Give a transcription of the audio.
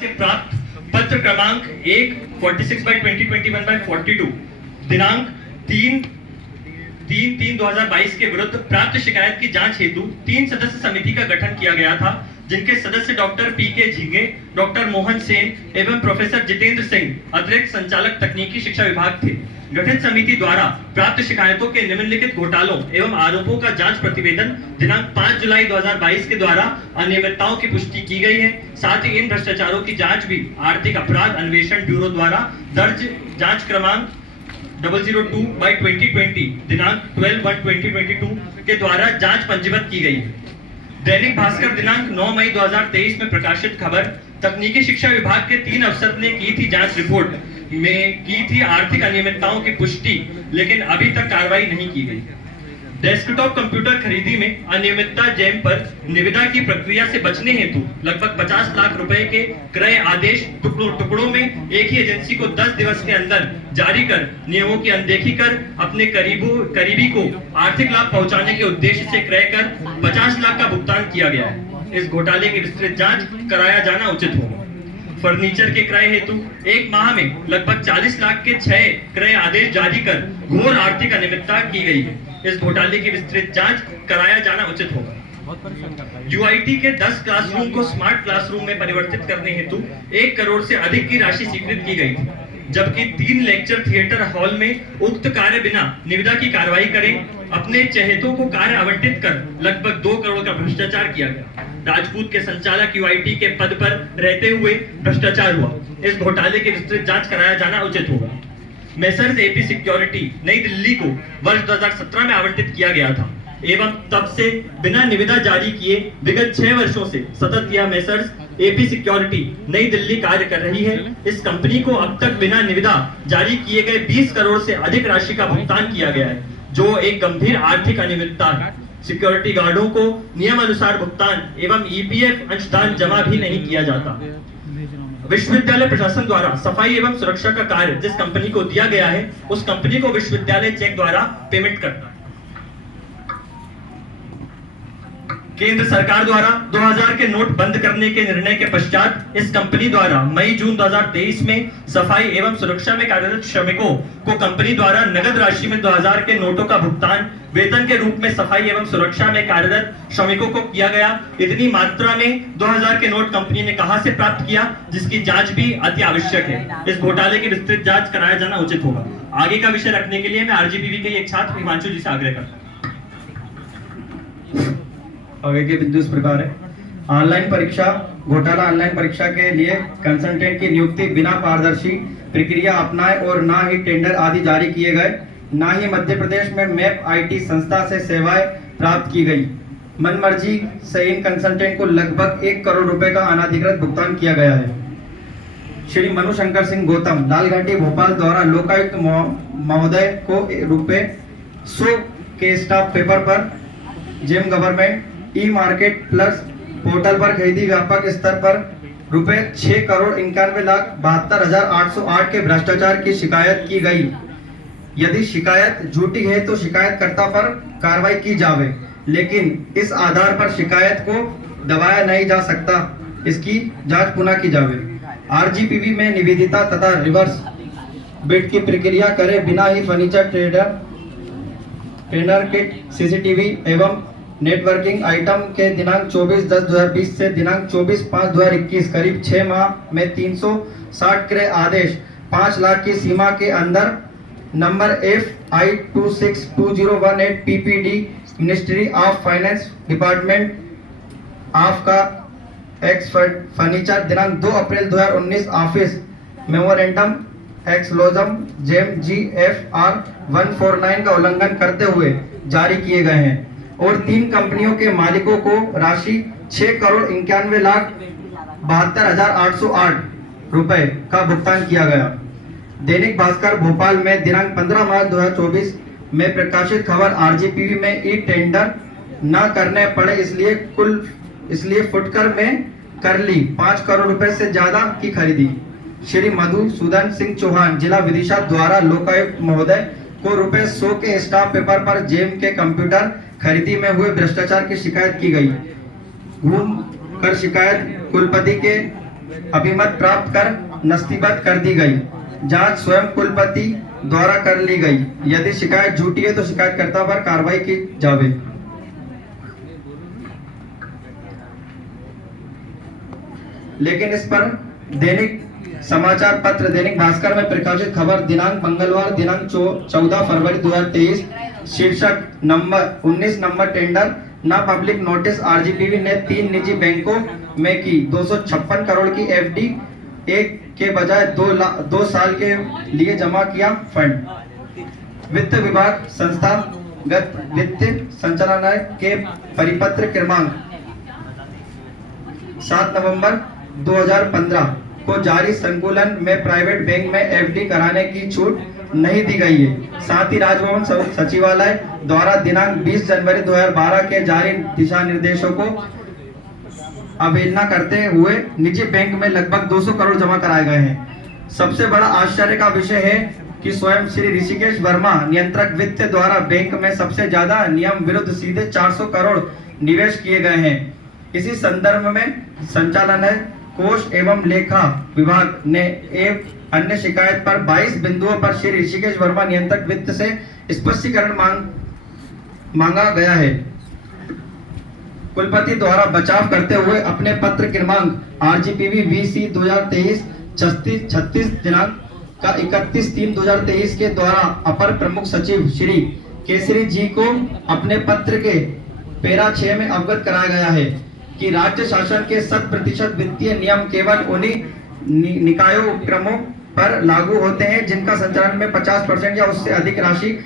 से प्राप्त पत्र क्रमांक 146/2021/42 दिनांक 3/3/2022 के विरुद्ध प्राप्त शिकायत की जांच हेतु 3 सदस्य समिति का गठन किया गया था, जिनके सदस्य डॉक्टर पीके झींगे, डॉक्टर मोहन सेन एवं प्रोफेसर जितेंद्र सिंह अतिरिक्त संचालक तकनीकी शिक्षा विभाग थे। गठित समिति द्वारा प्राप्त शिकायतों के निम्नलिखित घोटालों एवं आरोपों का जांच प्रतिवेदन दिनांक 5 जुलाई 2022 के द्वारा अनियमितताओं की पुष्टि की गई है। साथ ही इन भ्रष्टाचारों की जांच भी आर्थिक अपराध अन्वेषण ब्यूरो द्वारा दर्ज जांच क्रमांक 002/2020 दिनांक 12/1/2022 के द्वारा जांच पंजीबद्ध की गई है। दैनिक भास्कर दिनांक 9 मई 2023 में प्रकाशित खबर, तकनीकी शिक्षा विभाग के 3 अफसर ने की थी जांच रिपोर्ट में की थी आर्थिक अनियमितताओं की पुष्टि, लेकिन अभी तक कार्रवाई नहीं की गई। डेस्कटॉप कंप्यूटर खरीदी में अनियमितता जैम पर निविदा की प्रक्रिया से बचने हेतु लगभग 50 लाख रुपए के क्रय आदेश टुकड़ों में एक ही एजेंसी को 10 दिवस के अंदर जारी कर नियमों की अनदेखी कर अपने करीबी को आर्थिक लाभ पहुंचाने के उद्देश्य से क्रय कर 50 लाख का भुगतान किया गया है। इस घोटाले की विस्तृत जांच कराया जाना उचित होगा। फर्नीचर के क्रय हेतु एक माह में लगभग 40 लाख के 6 क्रय आदेश जारी कर घोर आर्थिक अनियमितता की गई है। इस घोटाले की विस्तृत जांच कराया जाना उचित होगा। यूआईटी के 10 क्लासरूम को स्मार्ट क्लासरूम में परिवर्तित करने हेतु 1 करोड़ से अधिक की राशि स्वीकृत की गई थी, जबकि 3 लेक्चर थिएटर हॉल में उक्त कार्य बिना निविदा की कार्रवाई करें अपने चहेतों को कार्य आवंटित कर लगभग 2 करोड़ का भ्रष्टाचार किया गया। राजपूत के संचालक यूआईटी के पद पर रहते हुए भ्रष्टाचार हुआ। इस घोटाले की विस्तृत जांच कराया जाना उचित होगा। मेसर्स एपी सिक्योरिटी नई दिल्ली को वर्ष 2017 में आवंटित किया गया था एवं तब से बिना निविदा जारी किए विगत 6 वर्षों से सतत यह मेसर्स एपी सिक्योरिटी नई दिल्ली कार्य कर रही है। इस कंपनी को अब तक बिना निविदा जारी किए गए 20 करोड़ से अधिक राशि का भुगतान किया गया है, जो एक गंभीर आर्थिक अनियमितता है। सिक्योरिटी गार्डों को नियम अनुसार भुगतान एवं ईपीएफ अंशदान जमा भी नहीं किया जाता। विश्वविद्यालय प्रशासन द्वारा सफाई एवं सुरक्षा का कार्य जिस कंपनी को दिया गया है, उस कंपनी को विश्वविद्यालय चेक द्वारा पेमेंट करता है। केंद्र सरकार द्वारा 2000 के नोट बंद करने के निर्णय के पश्चात इस कंपनी द्वारा मई-जून 2023 में सफाई एवं सुरक्षा में कार्यरत श्रमिकों को कंपनी द्वारा नगद राशि में 2000 के नोटों का भुगतान वेतन के रूप में सफाई एवं सुरक्षा में कार्यरत श्रमिकों को किया गया। इतनी मात्रा में 2000 के नोट कंपनी ने कहां से प्राप्त किया, जिसकी जांच भी अति आवश्यक है। इस घोटाले की विस्तृत जांच कराया जाना उचित होगा। आगे का विषय रखने के लिए मैं आरजीपीवी के एक छात्र हिमांशु जी से आग्रह करता हूं। आगे के बिंदु इस प्रकार है। ऑनलाइन परीक्षा घोटाला। ऑनलाइन परीक्षा के लिए कंसल्टेंट की नियुक्ति बिना पारदर्शी प्रक्रिया अपनाए और ना ही टेंडर आदि जारी किए गए, ना ही मध्य प्रदेश में मैप आईटी संस्था से सेवाएं प्राप्त की गई। मनमर्जी से इन कंसल्टेंट को लगभग 1 करोड़ रुपए का अनाधिकृत भुगतान किया गया है। श्री मनुशंकर सिंह गौतम लालघाटी भोपाल द्वारा लोकायुक्त महोदय को ₹100 के स्टाफ पेपर पर GeM government e market plus portal पर खरीदी व्यापक स्तर पर ₹6,91,72,808 के भ्रष्टाचार की शिकायत की गई। यदि शिकायत झूठी है तो शिकायतकर्ता पर कार्रवाई की जावे, लेकिन इस आधार पर शिकायत को दबाया नहीं जा सकता। इसकी जांच पुनः की जावे। आरजीपीवी में निवेदिता तथा रिवर्स बिड की प्रक्रिया करे बिना ही फर्नीचर ट्रेनर किट, सीसीटीवी एवं नेटवर्किंग आइटम के दिनांक 24/10/2020 से दिनांक 24/5/2021 करीब 6 माह में 360 क्रय आदेश 5 लाख की सीमा के अंदर number FI262018 PPD ministry of finance department of का एक्स फर्नीचर दिनांक 2 अप्रैल 2019 ऑफिस मेमोरेंडम एक्सलोजम जेम GFR 149 का उल्लंघन करते हुए जारी किए गए हैं और 3 कंपनियों के मालिकों को राशि 6,91,72,808 रुपए का भुगतान किया गया। दैनिक भास्कर भोपाल में दिनांक 15 मार्च 2024 में प्रकाशित खबर, आरजीपीवी में ई टेंडर न करने पड़े इसलिए फुटकर में कर ली 5 करोड़ रुपए से ज्यादा की खरीदी। श्री मधुसूदन सिंह चौहान जिला विदिशा द्वारा लोकायुक्त महोदय को ₹100 के स्टाफ पेपर पर जेम के कंप्यूटर खरीदी में हुए भ्रष्टाचार की शिकायत की गई। घूम कर शिकायत कुलपति के अभिमत प्राप्त कर नस्तीबद्ध कर दी गई। जांच स्वयं कुलपति द्वारा कर ली गई। यदि शिकायत झूठी है तो शिकायतकर्ता पर कार्रवाई की जावे। लेकिन इस पर दैनिक समाचार पत्र दैनिक भास्कर में प्रकाशित खबर दिनांक मंगलवार दिनांक 14 फरवरी 2023 शीर्षक नंबर 19 नंबर टेंडर ना पब्लिक नोटिस आरजीपीवी ने 3 निजी बैंकों में की 256 करोड़ की एफडी, एक के बजाय 2 साल के लिए जमा किया फंड। वित्त विभाग संस्थागत वित्त संचालनालय के परिपत्र क्रमांक 7 नवंबर 2015 को जारी संकुलन में प्राइवेट बैंक में एफडी कराने की छूट नहीं दी गई है। साथ ही राजभवन सचिवालय द्वारा दिनांक 20 जनवरी 2012 के जारी दिशा निर्देशों को अवहेलना करते हुए निजी बैंक में लगभग 200 करोड़ जमा कराए गए हैं। सबसे बड़ा आश्चर्य का विषय है कि स्वयं श्री ऋषिकेश वर्मा नियंत्रक वित्त द्वारा बैंक में सबसे ज्यादा नियम विरुद्ध सीधे 400 करोड़ निवेश किए गए हैं। इसी संदर्भ में संचालनालय कोष एवं लेखा विभाग ने एक अन्य शिकायत पर 22 बिंदुओं पर श्री ऋषिकेश वर्मा नियंत्रक वित्त से स्पष्टीकरण मांगा गया है। कुलपति द्वारा बचाव करते हुए अपने पत्र क्रमांक आरजीपीवी वीसी 2023-36 दिनांक का 31/3/2023 के द्वारा अपर प्रमुख सचिव श्री केसरी जी को अपने पत्र के पैरा 6 में अवगत कराया गया है कि राज्य शासन के 100% वित्तीय नियम केवल उन्हीं निकायों उपक्रमों पर लागू होते हैं जिनका संचालन में 50% या उससे अधिक राशि